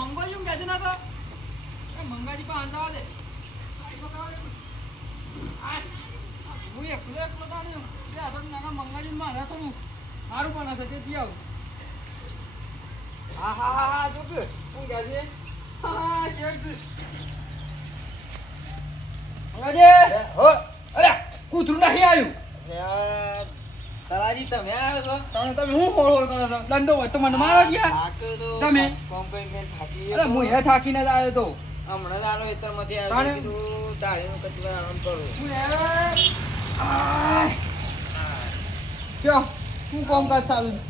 મંગોજી બેસે ના તો મંગાજી પણ અંદાવા દે હું એકલો તાણ્યો તે આ તો નાના મંગાજી મારે થોડું સારું પણ હશે તેથી આવું હા જો કે શું કહે છે હા શેઠ મંગાજી હો અરે કૂતરું નહીં આવ્યું તરાજી તમે આવ્યો છો તમે હું હોળ કરો છો દંડો હોય તો મને મારો ગયા થાક્યો તો તમે? કોમ કરીને થાકી અરે હું હે થાકીને જ આવ્યો તો હમણાં જ આલો ખેતરમાંથી આવ્યો તાણે? કીધું દાળીનું કચરું આરામ કરું હું હે ક્યાં હું કામકાજ ચાલુ છે?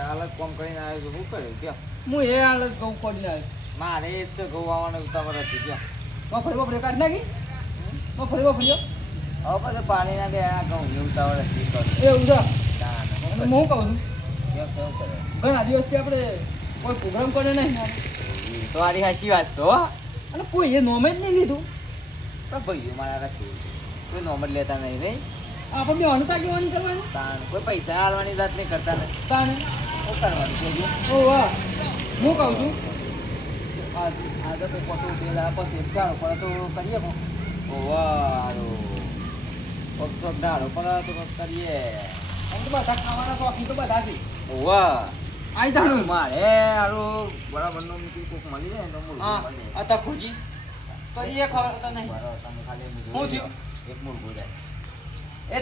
હાલત કોમ કરીને આવ્યો છું શું કર્યું ક્યાં હું એ હાલત ઘઉં પડીને આવ્યો મારે એ જ છે ઘઉં આવવાનું ઉતાવળ હતી ક્યાં મફળી કાઢી નાખી મફળીઓ હવે પછી પાણીના બે આ ઘઉંની ઉતાવળ હતી તો એવું છે તાણે શું અને કર્યું? હું કહું છું કેમ કેવું કરે ઘણા દિવસથી આપણે કોઈ પ્રોગ્રામ કરે નહીં ને. તો આરી હાચી વાત છે હો અને કોઈ એ નોમ જ નહીં લીધું પણ ભાઈઓ મારા શું છે કોઈ નોમ જ લેતા નહીં નહીં આપણે બે અણતા કેવાની કરવાની તાણ કોઈ પૈસા હાલવાની જાત નહીં કરતા નહીં તાને શું કરવાનું કેજો ઓ વાહ હું કહું છું આજે તો ફોટો ઉઠેલા પછી ચાલો પણ તો કરીએ કો વારો પક્ષો ડાળો પણ તો કરીએ એમ તો બધા ખાવાના શોખીન તો બધા છે વાહ આઈ જાણું મારે હારું બરાબરનું મીઠું કોક મળી જાય ને તો મુરગું હા મળે. આ તો ખુજી કરીએ ખવાતા નહીં બરાબર, તમે ખાલી એમ હું જોઈ લો. થયું? એક મુરગું જાય એ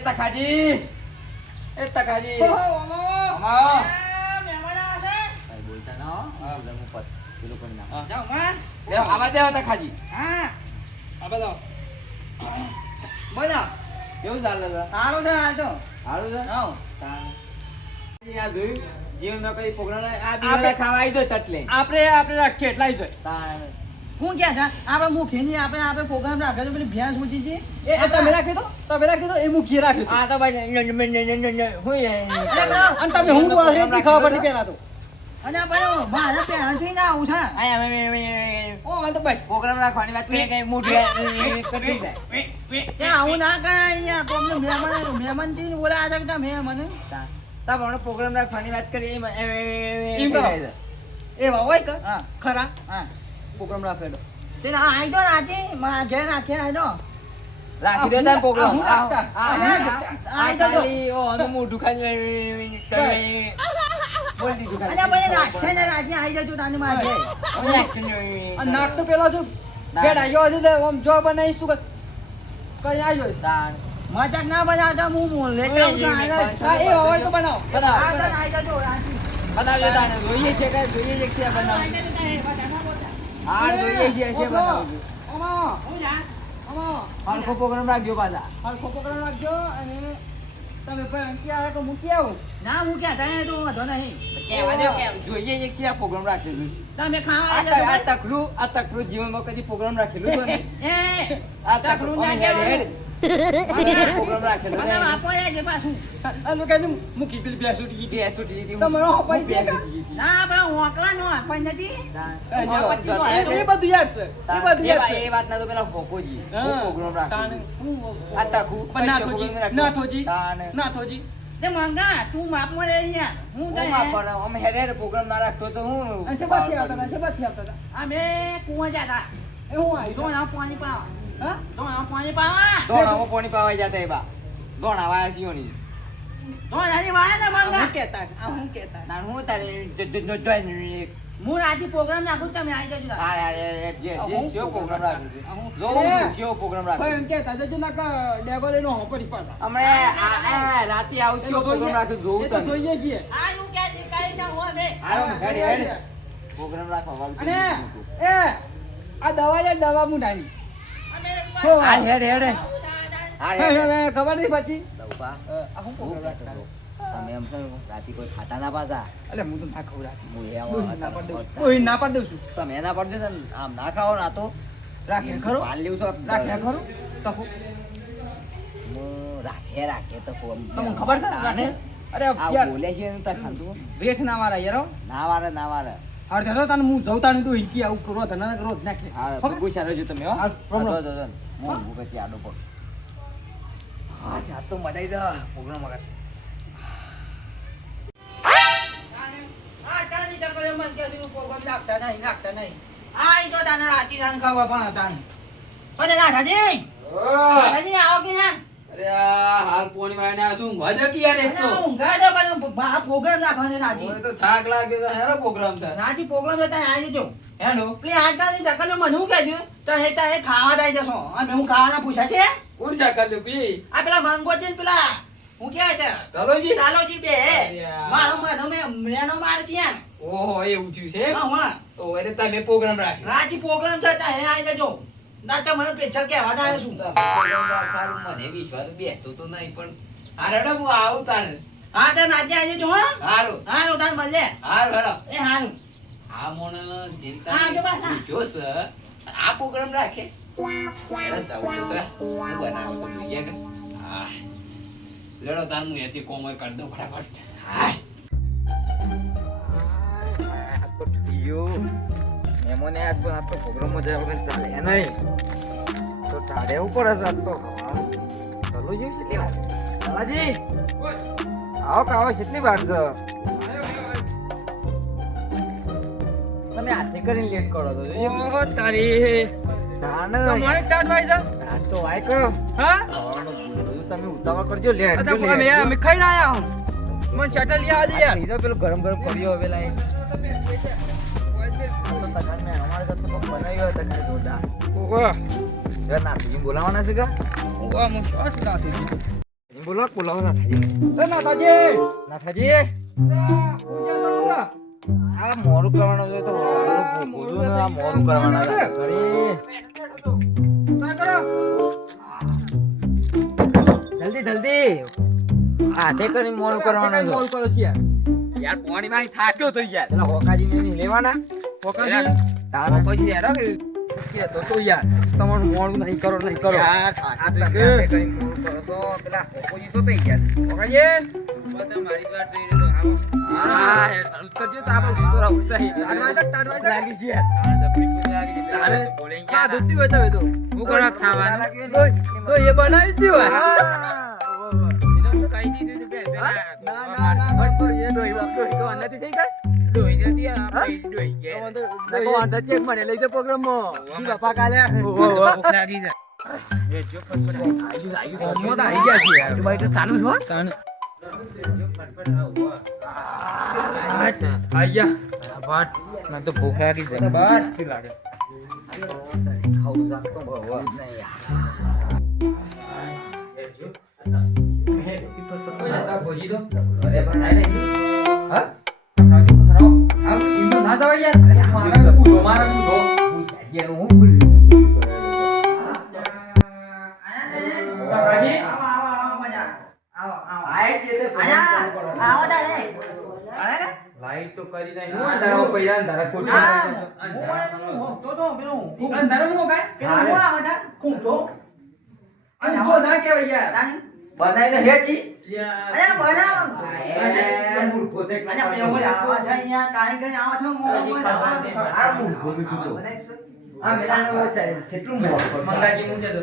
તખાજી ઓહો, મામા. અમા મહેમાન આવે છે કઈ બોલતા ના હો હા. જમું પત પેલું કરી નાખો. જાઓ માં લેવો, આવા દેવો તખાજી હા આ બધા બોલા કેવું ચાલે છે સારું છે આ તો સારું છે હા તાણ. આ જોયું જીવનમાં કઈ પ્રોગ્રામ આ આપણે- બીજા ખાવા આવી જાય તટલે આપણે રાખીએ એટલા જ તાણ. હું ક્યાં છે આપણે મુખીની આપણે પ્રોગ્રામ રાખ્યો છે પેલી ભેંસ ઊંચી છે એ તમે રાખ્યો તો એ મૂકી રાખ્યો તો. આ તો ભાઈ હું અને તમે હું બોલો છો એટલી ખબર પડી પેલા તો અને ભાઈ મારે પહેણથી ના આવું છે ઓ વાંધો તો ભાઈ પ્રોગ્રામ રાખવાની વાત કરીએ કઈ મોટી કરી જાય ત્યાં આવું ના કરાય અહીંયા કોમને મહેમાનથી બોલાયા છે કે તમે મને તમે પ્રોગ્રામ રાખવાની વાત કરીએ એમ કરો. એ વાવાય કર હા ખરા હા પ્રોગ્રામ રાખેલો તે આઈ તો રાજી મારા ઘેર રાખે આઈ તો રાખી દેતા ને પ્રોગ્રામ હું રાખતા. મોઢું ખાલી બોલ દીધું અલ્યા ભાઈ રાખશે ને રાજી આઈ જજો તાને મારા ઘેર અને નાક તો પેલો શું બેડ આવ્યો હશે તો આમ જો બનાવીશ તું કઈ આવ્યો મજાક ના બનાવતા હું લેતા આવું છું આઈ હા એ વાવાય તો બનાવો આઈ જજો રાજી બનાવજો તાણે જોઈએ છે કે જોઈએ છે કે બનાવજો હા જોઈએ છે છે બનાવજો આમાં હલકો પ્રોગ્રામ રાખજો પાછા હરખો પ્રોગ્રામ રાખજો અને તમે પણ ક્યાં કે મૂકી આવું ના હું ક્યાં થાય તો વાંધો નહીં કહેવા દે કે જોઈએ છે કે પ્રોગ્રામ રાખેલું તમે ખાવા આઈ જજો આ તકલું જીવનમાં કદી પ્રોગ્રામ રાખેલું છે ને એ આ તકલું ના હેડ પ્રોગ્રામ રાખેલું મને આપો છે પાછું આ લોકો કહે મૂકી પેલી બેસું ટી કે સુટી હતી તમારો હપાઈ દે કે? ના પણ હોકલા નો આપણ નથી એ બધું યાદ છે એ બધું યાદ છે એ વાત ના તો પેલા હોકોજી હા. પ્રોગ્રામ તાણે રાખેલું હું આ તકું પણ નાથોજી તાણે નાથોજી તે મંગા તું માપમાં રે અહીંયા હું હું તને પણ અમે હેડે પ્રોગ્રામ ના રાખતો તો હું અને શેબાથી આવતા હતા શેબાથી આવતા હતા અમે કુવા જતા એ હું આવી તો આ પાણી પાવા હા તો આ પાણી પાવા દોણામાં પાણી પાવાઈ જતા એવા દોણા વાયા સીઓની તો નાની વાય ને આ મંગા હું કહેતા આ હું કહેતા ના હું તારે હું રાજી પ્રોગ્રામ નાખું તમે આવી જજો શિવ પ્રોગ્રામ રાખ્યો છે હું જોઉં છું, શિવ પ્રોગ્રામ ભાઈ રાખ્યો એમ કહેતા જજો ના કા ડેગો લઈને હોપડી પાછા હમણે રાતે આવું શિવ પ્રોગ્રામ રાખ્યો જોઉં એ તો તને જોઈએ છીએ આ હું કે કઈ ના હું અમે હાલો, હેડ, હેડ. પ્રોગ્રામ રાખવા વાળું અને છે. એ આ દવા લે દવા મુંડાની અમે હો હાલ, હેડ, હેડ. હાલ, હેડ. ખબર નહીં પછી દઉપા. આ હું હું પ્રોગ્રામ કહેતો રાખતા હતો, તમે એમ છો રાતે કોઈ ખાતા ના પાછા અલે હું તો ના ખાવ રાખી હું એ આવો કોઈ ના હતા. પાડ દઉં કોઈ ના પાડ દઉં છું તમે એના પડજો ને આમ ના ખાઓ ના તો રાખે ખરો પાલ લેવું છો રાખે ખરો તો હું રાખે તો કોમ તમને ખબર છે ને રાખે અરે આ યાર બોલે છે ને તાર ખાધું વેઠ ના મારા યાર ના વારે હાર ધરો તને હું જઉં તાને તું હિંકી આવું કરો ધન રોજ નાખે હા ગુસ્સા જો તમે હો હા, પ્રોગ્રામ. જો હું પછી આડો પર હા જા તો મજા આવી જા પ્રોગ્રામ વગર આ ચાલી ચકરે મન કે તું પ્રોગ્રામ નાખતા નહીં. આ ઈ તો તને રાચી તને ખબર પણ તને. પણ નાથાજી, નાથાજી આવો કે ના? અરે આ હાલ પોણી વાળીને આ શું ઊંઘવા દો કે યાર એક તો. અરે ઊંઘા તો પણ આ પ્રોગ્રામ નાખવાનો છે નાજી. મને તો થાક લાગ્યો છે. હેરો પ્રોગ્રામ છે. નાજી પ્રોગ્રામ જતા આવી જજો. હેનો? પેલી આજકાલની ચકલીઓ મને શું કહે છે? તો એ ખાવા જાય જશો. અને હું ખાવાના પૂછા છે? કોણ શાકર લ્યો કી? આ પેલા મંગોજી ને પેલા હું કહેવાય છે? તલોજી? તાલોજી બે. અરે મેનો માર છે એમ. ઓહો એવું થયું છે એમ? હા, હા. તો એટલે તમે પ્રોગ્રામ રાખ્યો. રાજી પ્રોગ્રામ જતા હે આવી જજો. ના તો મને પેચર કહેવા થાય શું? પ્રોગ્રામ રાખવાનું મને વિશ્વાસ બેસતો તો નહીં પણ હાર હેડો હું આવું તાને. હા તો નાચી આવી જજો હા. હારું હારું તાર મળે. હારું હેડો. એ હારું. આ મોણ હા, કે બસ, હા. પૂછ્યો છે આ પ્રોગ્રામ રાખે હેડો જાવું તો છે હું બનાવું છું જોઈએ કે હા લેડો તાર હું એથી કોમય કરી દઉં ફટાફટ હા તો ઠીયો એમોને આજ પણ આ તો પ્રોગ્રામમાં જાય વગર ચાલે નહીં તો ટાળે ઉપર જ આજ તો ચલો જેવી કેટલી વાર દાદાજી આવો કાવો કેટલી વાર છે તમે હાથે કરીને લેટ કરો છો ઓહો તારી ધાન તમારે સ્ટાર્ટ વાઈ છે ધાન તો વાય કરો હા બધું તમે ઉતાવળ કરજો લેટ અચ્છા અમે અમે ખાઈને આયા હું મને શટલ લે આજે યાર લીધો પેલું ગરમ ગરમ કર્યો હવે લાઈ અમારે તો બનાવ્યો હતો જોરદાર ઓહો નાથાજી બોલાવાના છે કા ઓહો મો શું નાથી બોલાવો નાથાજી એ નાથાજી નાથાજી પૂજા તો બોલા આ મોરું કરવાનું છે તો બોલું ને આ મોરું કરવાના છે ઘડી ના કરો જલ્દી જલ્દી હાથે કરીને મોરું કરવાનું કોલ છે કરો છે યાર યાર પોણી માં થાક્યો તો યાર પેલા હોકાજીને નહીં લેવાના પોકાજી તારા પછી યાર કે તો યાર તમારું મોડું નહીં કરો યાર હાથે કરીને મોરું કરો તો પેલા હોકોજી સો પઈ ગયા પોકાજી બધા મારી વાત થઈ રહ્યો આવો હા કરજો તો આપણે ઉતરા ઉત્સાહી તાડવાઈ લાગી છે યાર જબરી પૂરી લાગી છે પેલા બોલે હા દુતી હોય તો હું કરો ખાવાનું તો એ બનાવી દીધું હોય એને તો કહી દીધું બે ના ના ના ભાઈ તો એ ડોઈ વાપરો તો નથી થઈ ગઈ ડોઈ જતી આપણે ડોઈ ગયા તો વાંધા ચેક મને લઈ જાવ પ્રોગ્રામ માં જી બાપા કાલે ભૂખ લાગી છે એ જો ફટફટ મોં તો આવી ગયા છે યાર ભાઈ તો ચાલુ છે હો તાણ આયા બટ મને તો ભૂખ લાગી છે બસ સી લાગે ખાવું જાતો ભગવાન નહીં ભોજી દો અરે બનાય નહીં હા ના જવાય યાર મારા કૂદો એનું હું ભૂલ રાજી આય છે એટલે લાઈટ તો કરી નહીં હું અંધારા પૈયા અંધારા ખોટી અંધારા હું કાય ના કેવાય યાર બનાય ને હેચી મંગાજી મુંજે તો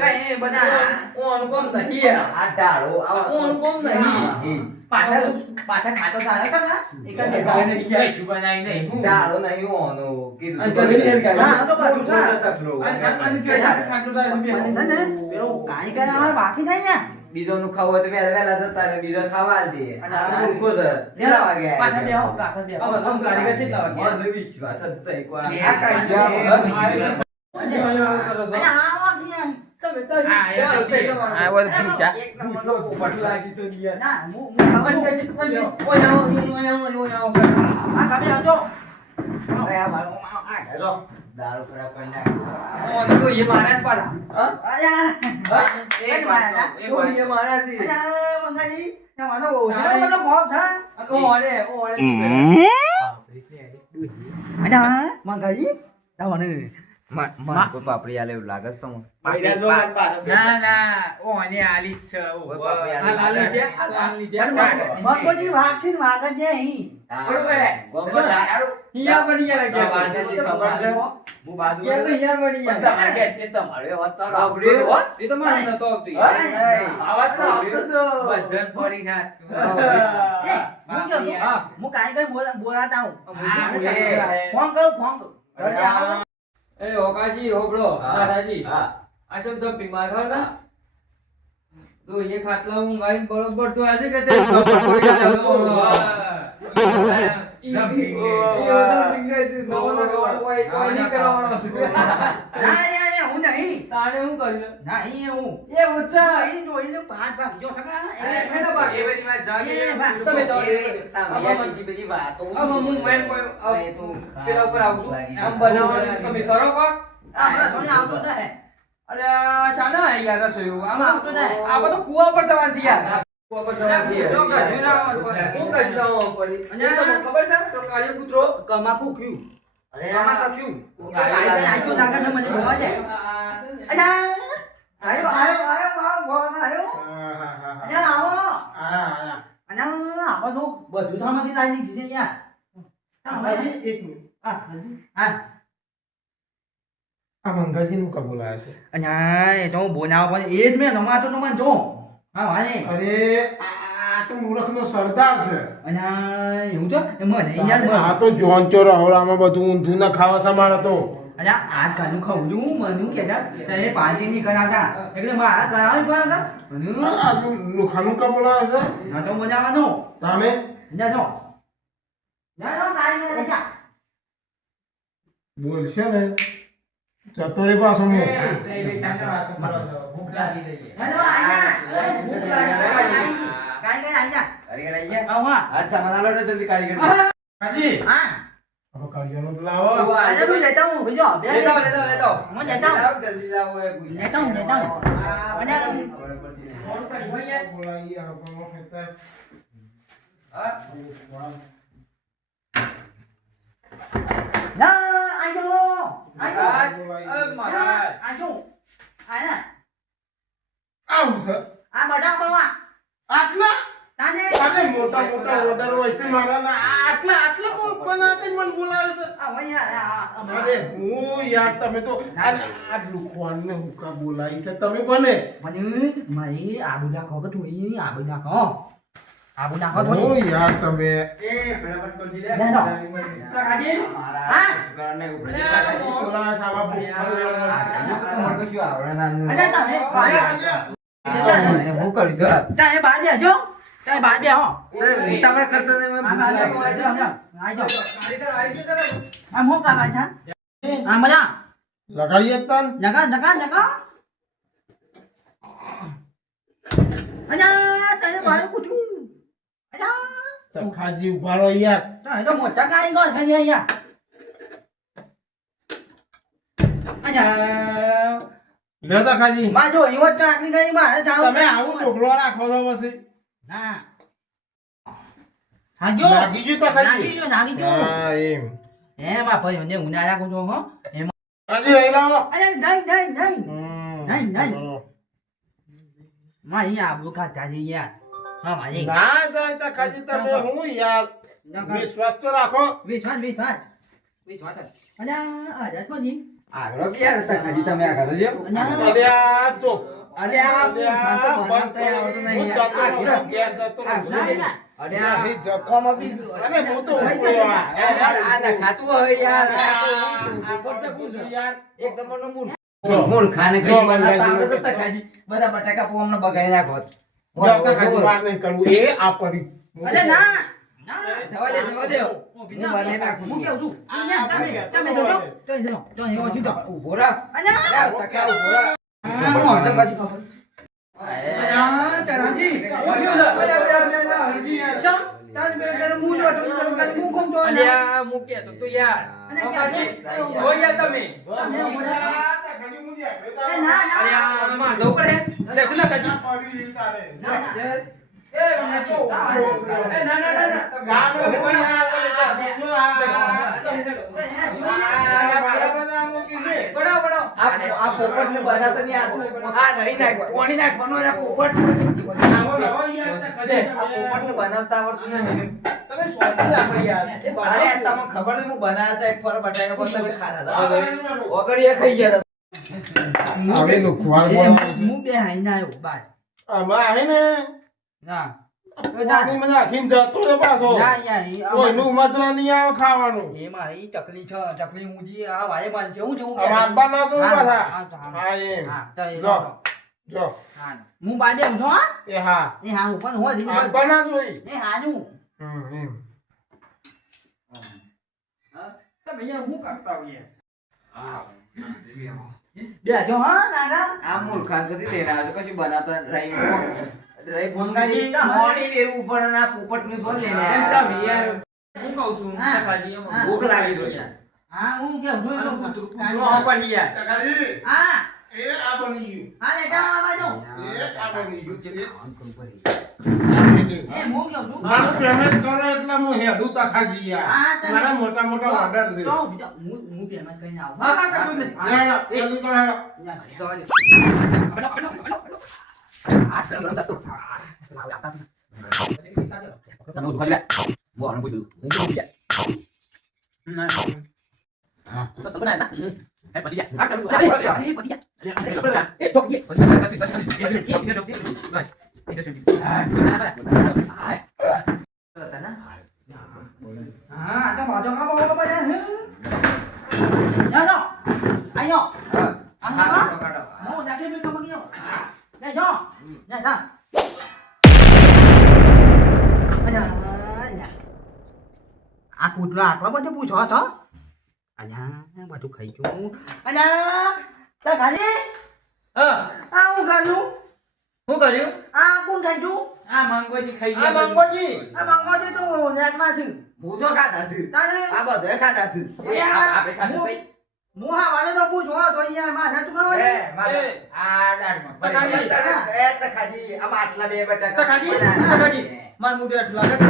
કોણ કોમ નહીં યાર કોણ કોમ નહીં પાછા ખાતો સારા હતા એક શું બનાવી નહીં બાકી થાય ને બીજો નું ખાવું હોય તો વહેલા જતા રહે બીજો ખાવા દે અને આ મૂર્ખો છે જેલા વાગે પાછા બે આવો પાછા બે આવો આમ કારીગર કેટલા વાગ્યા મને વિશ્વાસ જ નહીં કોઈ આ કાંઈ આવો જીયા તમે તો આ બધું પૂછા એક નંબર પોપટ લાગી છે દિયા ના હું આ તમે આવજો અરે આ મારો આ જો દારૂ ખરાબ કરી નાખ આયા એક વાત મંગાજી તમારો ઓછો બધો કોપ છે આયા મંગાજી તમને માં કોઈ પાપડી આલે એવું લાગે છે તમને ના ના ઓ અને આલી છે મગોજી વાગશે ને વાગ જ નહીં હું કેવું? હા. હું કાંઈ કઈ બોલાતા હું. એ ફોન કરું, ફોન કરું. રજા આવો તો. ઓકાજી હોબળો દાદાજી હા આ શબ્દ બીમાર થયો ને તો એ ખાટલા હું ગાઈ બરોબર તો આજે કે તે ખબર પડી જાય એ બધા ઇંગ્લિશ નવો ખબર કોઈ કોઈ નહીં કરવાનો ના, હું નહીં. તાણે હું કર્યું ના, એ હું. એ ઓછા એ તો એનો ભાગ ભાગ જો છકા. એનો ભાગ. એ બધી વાત જવા દે. એ ભાગ. તમે જાઓ. તમે બીજી બધી વાતો આમાં હું મેન પેલા ઉપર આવું છું આમ બનાવવાનું તમે કરો પાક આપણા છોડે આવતો તો હે. અરે શાના હે યાર રસોઈ આમાં આવતો જાય. આ બધું કુવા પર જવાનું છે યાર કુવા પર જવાનું છે તો ગજુરાવાનું પડે. હું કજરાવો પડી અને અને તમને ખબર છે તો કાળિયો કૂતરો કમાકુ ક્યું? અરે કમાકા ક્યું? આજો નાગા છે મને જોવા જાય. અજા આયો આયો આયો બોલા આયો. અજા આવો. અજા આવો તો બધું સામાથી લાવી દીધી છે યાર. હા. આ મંગાજીનું કા બોલાયા છે? અજા એ તો બોલાવો પણ એ જ મેં નમાતો તો મને જો. હા વાલે. અરે આ તો મૂર્ખનો સરદાર છે. અજા એવું છે એ મને આ યાર. તો જોન ચોર હવળામાં બધું ઊંધું ના ખાવા સમાર હતો. અજા આજ કાનું ખાવું છું મનું કે તને પાંચી ની કરાતા એટલે મારા કરાવી પડે મનું આ તો લુખાનું કા બોલાયા છે? ના તો મજાવાનો તમે જા જો કાઈ ને જા બોલશે ને ચતોરે પાછો હું હેલો આયા ભૂખ લાગી કાઈ આઈ જા અરે રહી ગયા આવા આજ સામાન આલો ને જલ્દી કારીગર કાજી હા હવે કાળિયાનો તો લાવો. આજે તું લેતા હું બીજો બે લેતો લેતો હું લેતા હું જલ્દી લાવો એ પૂછે લેતા હું મજા ફોન કરી યાર બોલાવી આપણો ખેતર. ના આજો મહારાજ આજો આયા આવું છે આ બધા બવા આટલા તાને અરે મોટા મોટા ઓર્ડર હોય છે મારા ના આટલા આટલા કોણ બનાવે મને બોલાવે છે? આ વયા અરે હું યાર તમે તો આ લુખવાનને હુકા બોલાવી છે તમે બને મને મારી આબુ નાખો કે થોડી આબુ નાખો ઓ યાર તમે કાકાજી હા? કરને ઉપર બોલાવે છે આવા તમારે કશું આવડે ના અરે તમે હું કરું છું તમે બહાર બેસો તમે બહાર બેહો તમારે કરતા નહીં આ બહાર બેહો આજો આ મો કા બાજા આ મજા લગાડીએ તન જગા જગા જગા અજા તને બહાર કૂટું અજા ખાજી ઉભા રહો યાર તમે તો મોટા ગાડી ગો છે અહીંયા અજા લેતા ખાજી માં જો ઈવત તો આટલી ગઈ માં જાવ તમે આવું ઢોકળો રાખો છો પછી ના હાજો લાગી ગયું તો ખાજી નાગી જો હા એમ એ માં ભાઈ મને ઉનાળા કો જો હો એમ ખાજી રહી લાવો અરે નહીં નહીં નહીં નહીં, નહીં. હમ. માં અહીંયા આબુ ખાતા છે યાર હા મારી ના જાય તો ખાજી તમે હું યાર વિશ્વાસ તો રાખો વિશ્વાસ વિશ્વાસ વિશ્વાસ અરે આ જસવજી આગળ કે યાર હતા ખાજી તમે આ કરો છો અલ્યા તો અરે આ ખાતો બનાવતા આવડતું નહીં હું જતો રહું, ઘેર જતો રહું. ના ના અરે નહીં જતો. કોમાં બી અરે હું તો ઊભો યાર. આ ના ખાતું હોય યાર યાર એકદમ નો મૂળ જો. મૂળ ખાને જો, કઈ બનાવતા મંગાજી. આવડે તો ખાજી બધા બટાકા પોમને બગાડી નાખો જતા ખાજી વાર નહીં કરવું એ આ પડી અરે ના ના જવા દે હું બનાવી નાખું હું કેવું છું અહીંયા તમે જોજો તો જરો તો અહીં સીધો ઉભો રાખ અરે ટકા ઉભો રાખ મોઢે બાજુ અરે ચરાજી શું થયું છે ચમ તારે બે તારે મું જો તો મું કોમ તો અલ્યા મૂકે તો યાર કાકાજી જો યાર તમે એ ના અરે ના આ માર દો કરે લે તું ના કાજી એ ના ના ના બડાવ બડાવ આ પોપટ ને બનાવતા નહીં આવતું આ નહીં નાખ કોણી નાખવાનું આ પોપટ આ પોપટ ને બનાવતા આવડતું નહીં તમે સોચી રાખો યાર એ અરે બરાબર તમને ખબર નહીં હું બનાવતા એક ફર બટાકા પર તમે ખાતા હતા ઓગળીએ ખાઈ ગયા હવે લુખવાડ એ બોલાવે છે. હું બે હાઈ ના આવ્યો બાર આમાં આવે ને ના પાણી મને આખીને જતો રે પાછો ના યાર ઈ કોઈનું મજરા નહીં આવે ખાવાનું એ મારી ચકલી છે ચકલી મુજી આ વાય બાંધ છે હું જેવું હવે આપવા ના જોઉં હા, પાછા હા, હા. હા એમ હા તો એ જો જો હા હું બાડે હું છું હા એ હા એ હા હું પણ હું આપવા ના જોઈ એ હાજુ એમ તમે અહીંયા શું કરતા હોઈએ બે જો હા નાગા આ મૂર્ખાન સુધી લઈને આવ્યો છો, કશું બનાવતા રહી મંગાજી, મોડી વેરું ઉપર અને આ પોપટનું શું લઈને આવ્યા? તમે યાર હું કહું છું હા. કાકાજી, એમાં હા. ભૂખ લાગી છે યાર. હા હું કે હું અને તો કૂતરું પડી યાર. ટકાજી હા એ આ બની ગયું હા લે જા આ બાજુ એ આ બની ગયું એ હું કે છું મારું પેમેન્ટ કરો એટલે હું હેડું તખાજી હા, યાર તમે- મારા મોટા મોટા ઓર્ડર છે તો હું પેમેન્ટ કરીને આવું હા, હા, કશું નહીં. યાર જલ્દી કરો હેડો. હા તો બાજુ કા બોલો બજે જા જા આયો હા, કાઢો, કાઢો. હું જાકે મે કમ ગયો લે જો જા જા આ કૂતરા આટલા બધું પૂછો છો અલ્યા બધું ખાઈ ગયું અલ્યા તા ખાલી હા, આ હું ખાલું શું કર્યું? આ કોણ ખાઈ ગયું આ મંગોજી ખાઈ આ ગયા મંગોજી. આ મંગોજી તો નેટમાં છે ભૂસો ખાધા છે તારે આ બધોય ખાધા છે એ આપણે ખાધું ભાઈ હું હા વાલે તો પૂછો તો અહીંયા માથા તું ખાવા આ દાળમાં તકાજી. એ તકાજી આમાં આટલા બે બટાકા તકાજી, તકાજી. મારું મોઢું એટલું લાગે છે.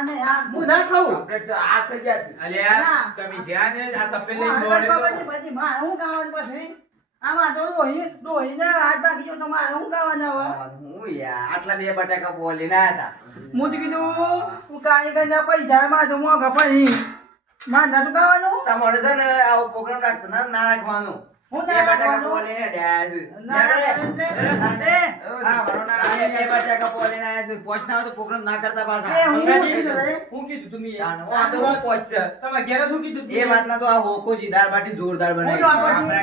અને આ હું ના ખાઉં. કમ્પ્લીટ છે આ થઈ ગયા છે અલ્યા તમે જ્યાં ને આ તપેલી દોડે તો પછી માં હું ખાવાનું પછી આમાં તો રોહીને હાથ બાકી ગયો તો મારે હું ખાવાના હવે હું યાર આટલા બે બટાકા બોલીને આયા હતા હું તો કીધું હું કાઈ કઈ પૈસા માં તો મોંઘા પડી માં જાતું ખાવાનું તમારે છે ને આવો પ્રોગ્રામ રાખતો ના ના રાખવાનો હું બે ના બટાકા રાખવાનું? બોલીને ડ્યા છે ના બે બટાકા બોલીને આયા છે પહોંચના હોય તો પ્રોગ્રામ ના કરતા એ પાછા હું મંગાજી, કીધું રે. હું કીધું તમે આ તો હું પહોંચશે તમારા ઘેરે શું કીધું એ વાતના તો આ હોકો જી દાળ બાટી જોરદાર હું તો બનાવી આ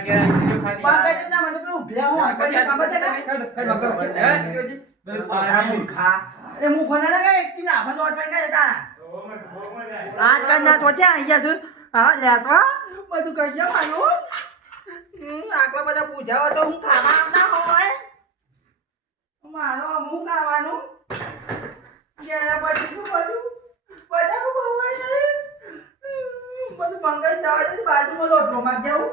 પછી બાપા જતા મને પેલું ભેગું હોય, પછી ખબર છે કે? આ મૂર્ખા એ હું કોને લાગે એક કિલો આફા દોડ પૈકા જતા આજકાલના સોચ્યા અહીંયા છે હા લેતો બધું કહી જાવ માનું આટલા બધા પૂછાવા તો હું ખાવા આવતા હોય મારો હું ખાવાનું ગયા પછી શું બધું બધા ખૂબ હોય બધું બંગાઈ જવા દે બાજુમાં લોટલો માં જાઉં